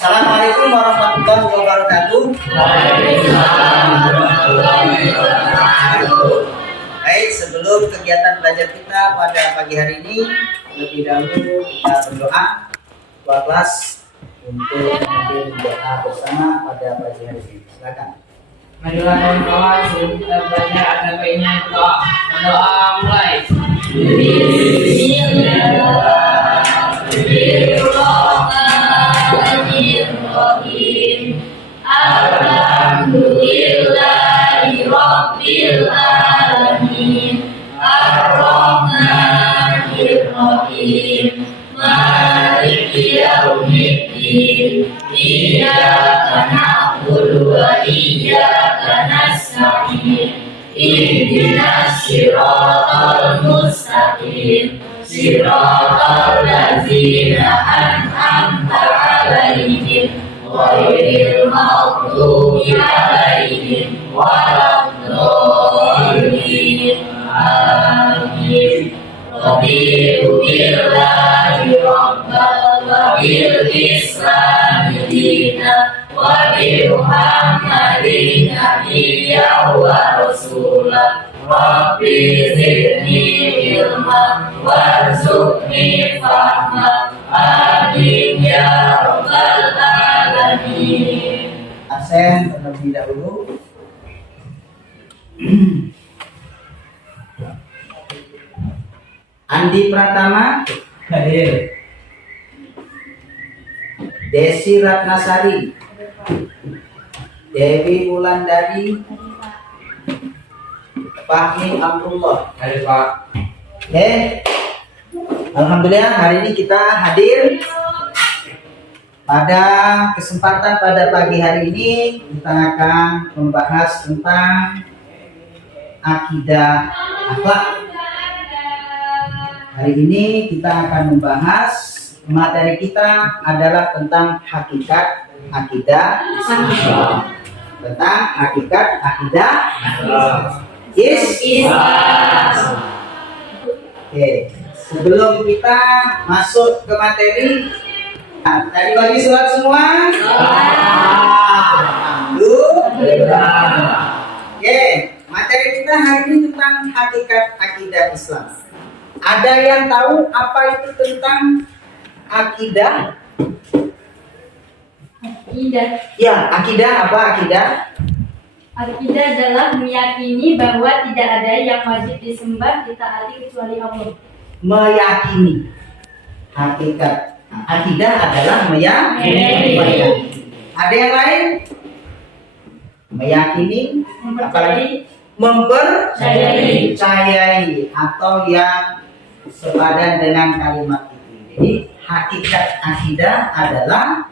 Assalamualaikum warahmatullahi wabarakatuh. Baik, sebelum kegiatan belajar kita pada pagi hari ini, lebih dahulu kita berdoa ketua kelas untuk memimpin doa bersama pada pagi hari ini. Silakan. Marilah kawan-kawan, sebelum kita belajar ada baiknya berdoa. Berdoa mulai. Bismillahirrahmanirrahim. Alhamdulillahi Rabbil Alamin. Ar-Rahmanir-Rahim. Maliki yaumiddin. Iyyaka na'budu wa iyyaka nasta'in. Ihdinas siratal mustaqim. Siratal ladzina an'amta 'alaihim ghairil maghdubi 'alaihim waladdallin. Amin. Raditu billahi rabban wa bil islami dinan wa bi Muhammadin nabiyyan wa rasulan. Rabbi zidni ilman warzuqni fahman. Amin ya rabbal alamin. Absen terlebih dahulu. Andi Pratama hadir. Desi Ratnasari, Dewi Wulandari, Fahmi Abdullah. Hadir Pak. Oke. Alhamdulillah hari ini kita hadir pada kesempatan pada pagi hari ini kita akan membahas tentang akidah akhlak. Hari ini kita akan membahas materi kita adalah tentang hakikat akidah Islam. Tentang hakikat akidah Islam. Oke, sebelum kita masuk ke materi, tadi bagi sholat semua. Alhamdulillah. Oke, materi kita hari ini tentang hakikat akidah Islam. Ada yang tahu apa itu tentang akidah? Akidah. Ya, akidah apa akidah? Akidah adalah meyakini bahwa tidak ada yang wajib disembah ditaati kecuali Allah. Meyakini. Hakikat akidah adalah meyakini. Ada yang lain? Meyakini, apalagi mempercayai atau yang sepadan dengan kalimat itu. Jadi hakikat akidah adalah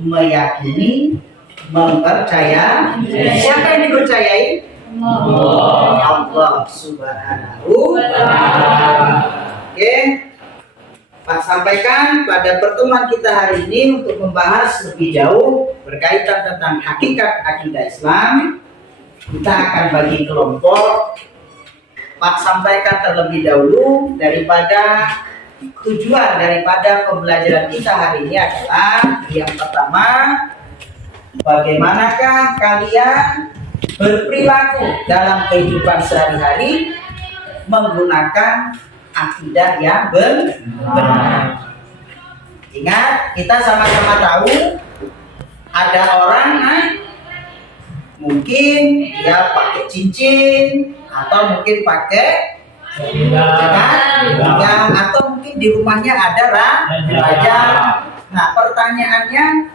meyakini, mempercaya. Siapa yang dipercayai? Allah Subhanahu wa ta'ala. Oke, Pak sampaikan pada pertemuan kita hari ini untuk membahas lebih jauh berkaitan tentang hakikat akidah Islam. Kita akan bagi kelompok. Pak sampaikan terlebih dahulu daripada tujuan daripada pembelajaran kita hari ini adalah yang pertama, bagaimanakah kalian berperilaku dalam kehidupan sehari-hari menggunakan akidah yang benar. Ingat, kita sama-sama tahu ada orang mungkin dia pakai cincin atau mungkin pakai atau mungkin di rumahnya ada raja. Nah, pertanyaannya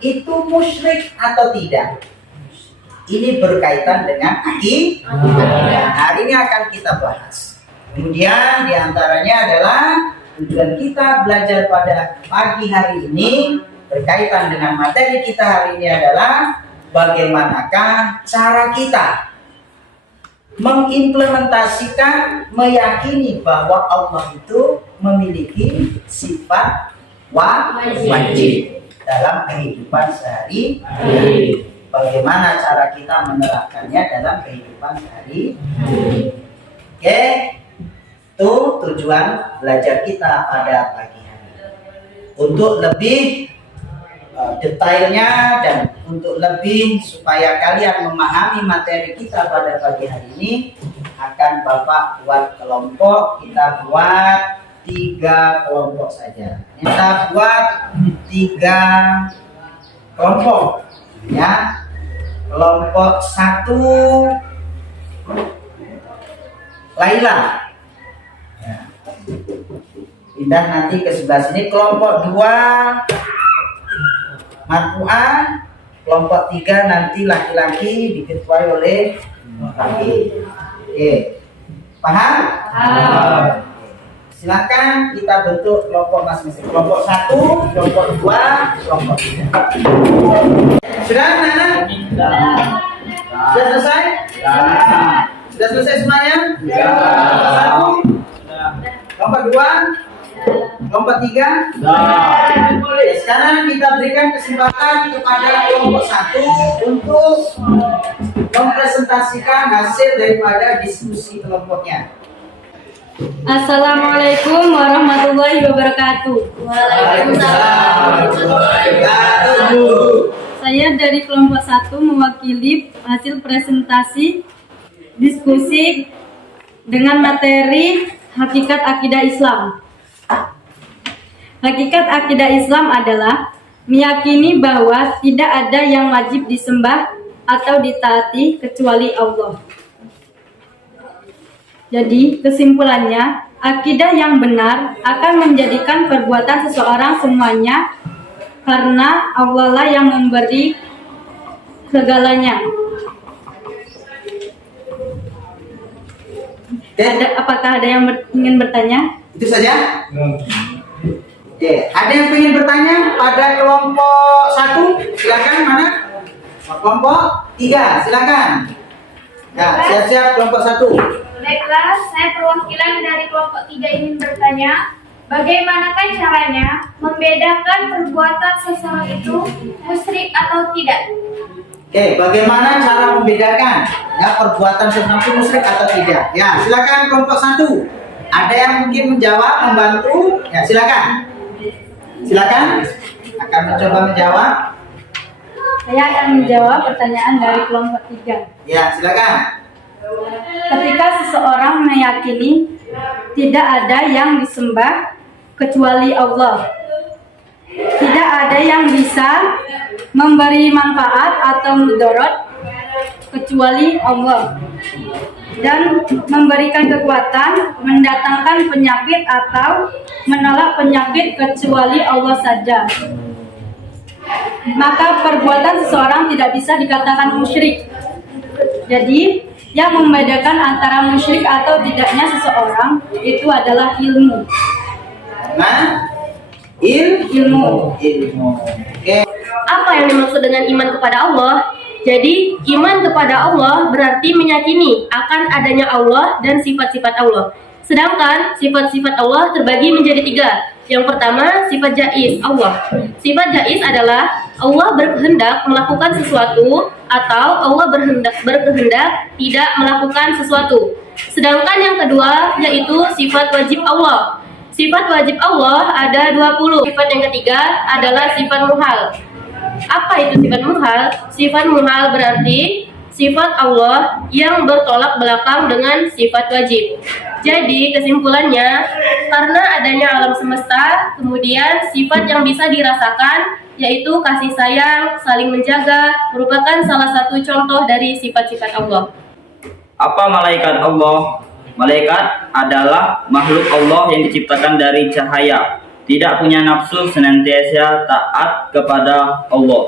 itu musyrik atau tidak? Ini berkaitan dengan akidah. Hari ini akan kita bahas. Kemudian diantaranya adalah tujuan kita belajar pada pagi hari ini berkaitan dengan materi kita hari ini adalah bagaimanakah cara kita mengimplementasikan, meyakini bahwa Allah itu memiliki sifat wajib dalam kehidupan sehari-hari. Bagaimana cara kita menerapkannya dalam kehidupan sehari-hari? Oke, itu tujuan belajar kita pada pagi hari. Untuk lebih detailnya dan untuk lebih supaya kalian memahami materi kita pada pagi hari ini, akan Bapak buat kelompok. Kita buat 3 kelompok saja. Kita buat 3 kelompok, ya. Kelompok 1 Laila, ya. Pindah nanti ke sebelah sini. Kelompok 2 Marfu'ah. Kelompok 3 nanti laki-laki diketuai oleh laki. Oke, paham? Paham. Silakan kita bentuk kelompok masing-masing. Kelompok 1, kelompok 2, kelompok 3. Sudah, anak-anak? Sudah selesai? Sudah selesai semuanya? Kelompok 1, kelompok 2, kelompok 3. Sekarang kita berikan kesempatan kepada kelompok 1 untuk mempresentasikan hasil daripada diskusi kelompoknya. Assalamualaikum warahmatullahi wabarakatuh. Saya dari kelompok 1 mewakili hasil presentasi diskusi dengan materi hakikat akidah Islam. Hakikat akidah Islam adalah meyakini bahwa tidak ada yang wajib disembah atau ditaati kecuali Allah. Jadi, kesimpulannya, akidah yang benar akan menjadikan perbuatan seseorang semuanya karena Allah lah yang memberi segalanya. Apakah ada yang ingin bertanya? Itu saja? Oke, ada yang ingin bertanya pada kelompok 1? Silakan, mana? Kelompok 3, silakan. Ya, siap-siap kelompok 1. Baiklah, saya perwakilan dari kelompok 3 ingin bertanya, bagaimanakah caranya membedakan perbuatan seseorang itu musyrik atau tidak? Oke, bagaimana cara membedakan ya perbuatan seseorang itu musyrik atau tidak? Ya, silakan kelompok 1. Ada yang mungkin menjawab, membantu? Ya, silakan. Silakan. Akan mencoba menjawab. Saya akan menjawab pertanyaan dari kelompok 3. Ya, silakan. Ketika seseorang meyakini tidak ada yang disembah kecuali Allah, tidak ada yang bisa memberi manfaat atau mudarat kecuali Allah, dan memberikan kekuatan, mendatangkan penyakit atau menolak penyakit kecuali Allah saja, maka perbuatan seseorang tidak bisa dikatakan musyrik. Jadi, yang membedakan antara musyrik atau tidaknya seseorang itu adalah ilmu. Nah, Ilmu. Oke. Apa yang dimaksud dengan iman kepada Allah? Jadi, iman kepada Allah berarti meyakini akan adanya Allah dan sifat-sifat Allah. Sedangkan sifat-sifat Allah terbagi menjadi 3. Yang pertama, sifat jaiz Allah. Sifat jaiz adalah Allah berkehendak melakukan sesuatu atau Allah berkehendak tidak melakukan sesuatu. Sedangkan yang kedua yaitu sifat wajib Allah. Sifat wajib Allah ada 20. Sifat yang ketiga adalah sifat muhal. Apa itu sifat muhal? Sifat muhal berarti sifat Allah yang bertolak belakang dengan sifat wajib. Jadi kesimpulannya, karena adanya alam semesta, kemudian sifat yang bisa dirasakan yaitu kasih sayang, saling menjaga, merupakan salah satu contoh dari sifat-sifat Allah. Apa malaikat Allah? Malaikat adalah makhluk Allah yang diciptakan dari cahaya, tidak punya nafsu, senantiasa taat kepada Allah.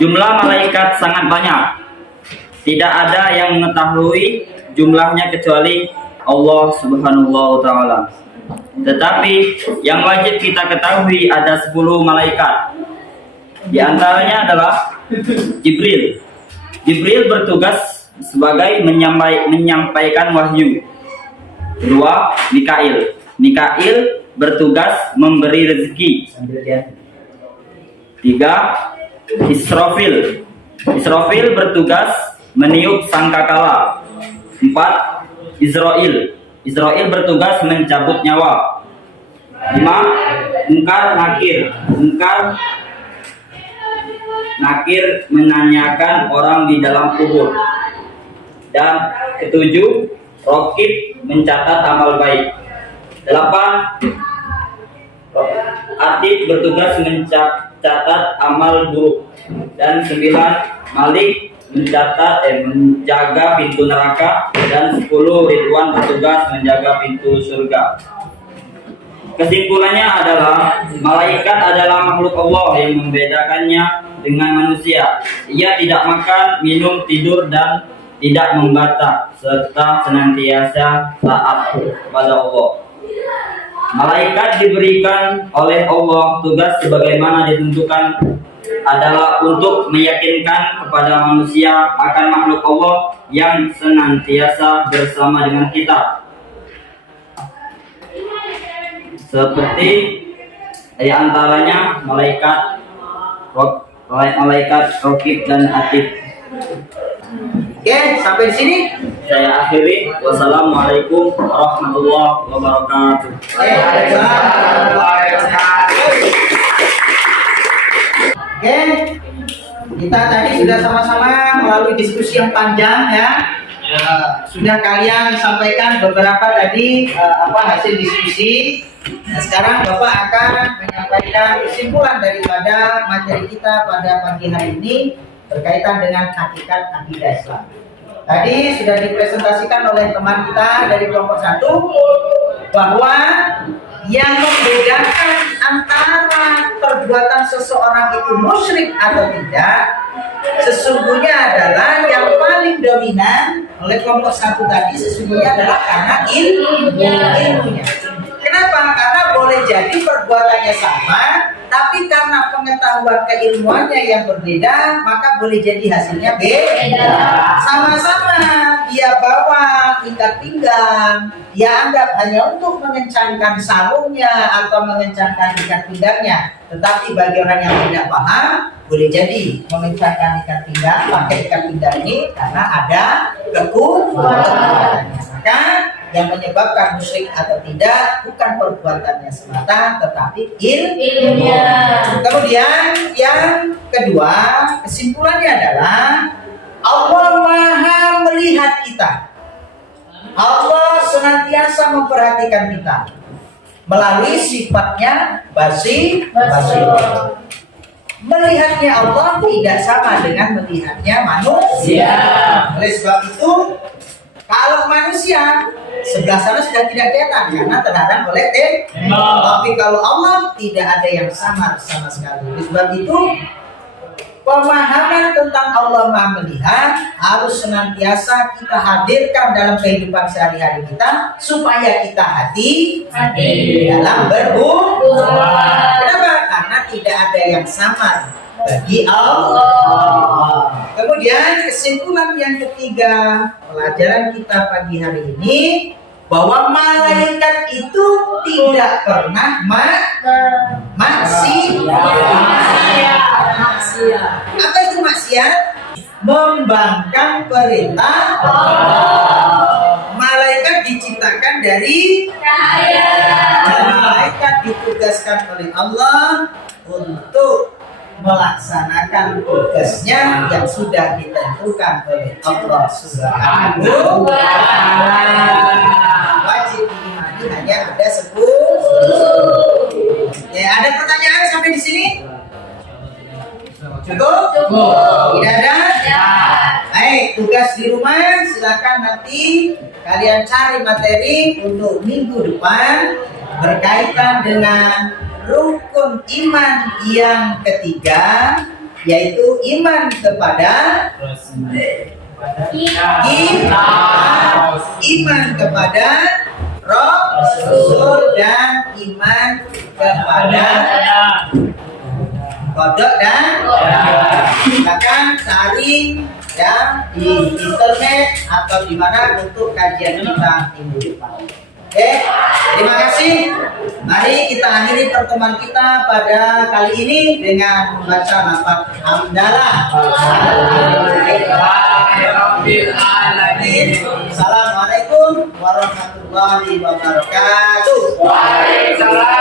Jumlah malaikat sangat banyak. Tidak ada yang mengetahui jumlahnya kecuali Allah Subhanahu wa taala. Tetapi yang wajib kita ketahui ada 10 malaikat. Di antaranya adalah Jibril. Jibril bertugas sebagai menyampaikan wahyu. 2. Mikail. Mikail bertugas memberi rezeki. 3. Israfil. Israfil bertugas meniup sangkakala. 4. Israel. Israel bertugas mencabut nyawa. 5. Munkar Nakir. Munkar nakir menanyakan orang di dalam kubur. Dan ketujuh, rokib mencatat amal baik. 8, atid bertugas mencatat amal buruk. Dan 9, malik menjaga pintu neraka. Dan 10, Ridwan bertugas menjaga pintu surga. Kesimpulannya adalah malaikat adalah makhluk Allah yang membedakannya dengan manusia. Ia tidak makan, minum, tidur, dan tidak membaca serta senantiasa taat kepada Allah. Malaikat diberikan oleh Allah tugas sebagaimana ditentukan adalah untuk meyakinkan kepada manusia akan makhluk Allah yang senantiasa bersama dengan kita. Seperti di antaranya malaikat rokib dan atid. Oke, sampai di sini. Saya akhiri. Wassalamualaikum warahmatullahi wabarakatuh. Oke, kita tadi sudah sama-sama melalui diskusi yang panjang ya. Sudah kalian sampaikan beberapa tadi hasil diskusi. Nah, sekarang Bapak akan menyampaikan kesimpulan daripada materi kita pada pagi hari ini berkaitan dengan hakikat akidah Islam. Tadi sudah dipresentasikan oleh teman kita dari kelompok 1 bahwa yang membedakan antara perbuatan seseorang itu musyrik atau tidak sesungguhnya adalah yang paling dominan oleh kelompok 1 tadi sesungguhnya adalah karena ilmunya. Kenapa? Karena boleh jadi perbuatannya sama, tapi karena pengetahuan keilmuannya yang berbeda, maka boleh jadi hasilnya beda. Sama-sama dia bawa ikat pinggang, dia anggap hanya untuk mengencangkan sarungnya atau mengencangkan ikat pinggangnya. Tetapi bagi orang yang tidak paham, boleh jadi mengencangkan ikat pinggang, pakai ikat pinggang ini karena ada kekuatannya. Maka yang menyebabkan musyrik atau tidak bukan perbuatannya semata, tetapi ilmunya. Kemudian yang kedua, kesimpulannya adalah Allah Maha melihat kita. Allah senantiasa memperhatikan kita melalui sifatnya basir. Melihatnya Allah tidak sama dengan melihatnya manusia. Oleh sebab itu, kalau manusia sebelah sana sudah tidak kelihatan karena terhadap oleh tapi kalau Allah tidak ada yang sama sekali. Oleh sebab itu, pemahaman tentang Allah Maha melihat harus senantiasa kita hadirkan dalam kehidupan sehari-hari kita supaya kita hati dalam berbuat. Kenapa? Karena tidak ada yang sama bagi Allah. Kemudian kesimpulan yang ketiga pelajaran kita pagi hari ini bahwa malaikat itu tidak pernah maksiat. Apa itu maksiat? Membangkang perintah Allah. Malaikat diciptakan dari cahaya. Malaikat ditugaskan oleh Allah untuk melaksanakan tugasnya yang sudah ditentukan oleh Allah Subhanahu wa Ta'ala. Wajib diimani hanya ada 10. Ya, ada pertanyaan sampai di sini? Cukup? Tidak ada? Ya. Baik, tugas di rumah silakan nanti kalian cari materi untuk minggu depan berkaitan dengan rukun iman yang ketiga, yaitu iman kepada iman kepada Rasul dan iman kepada kodok dan silakan cari ya di internet atau di mana untuk kajian kita minggu depan. Oke, terima kasih. Mari kita akhiri pertemuan kita pada kali ini dengan membaca lafaz hamdalah. Assalamualaikum warahmatullahi wabarakatuh. Waalaikumsalam.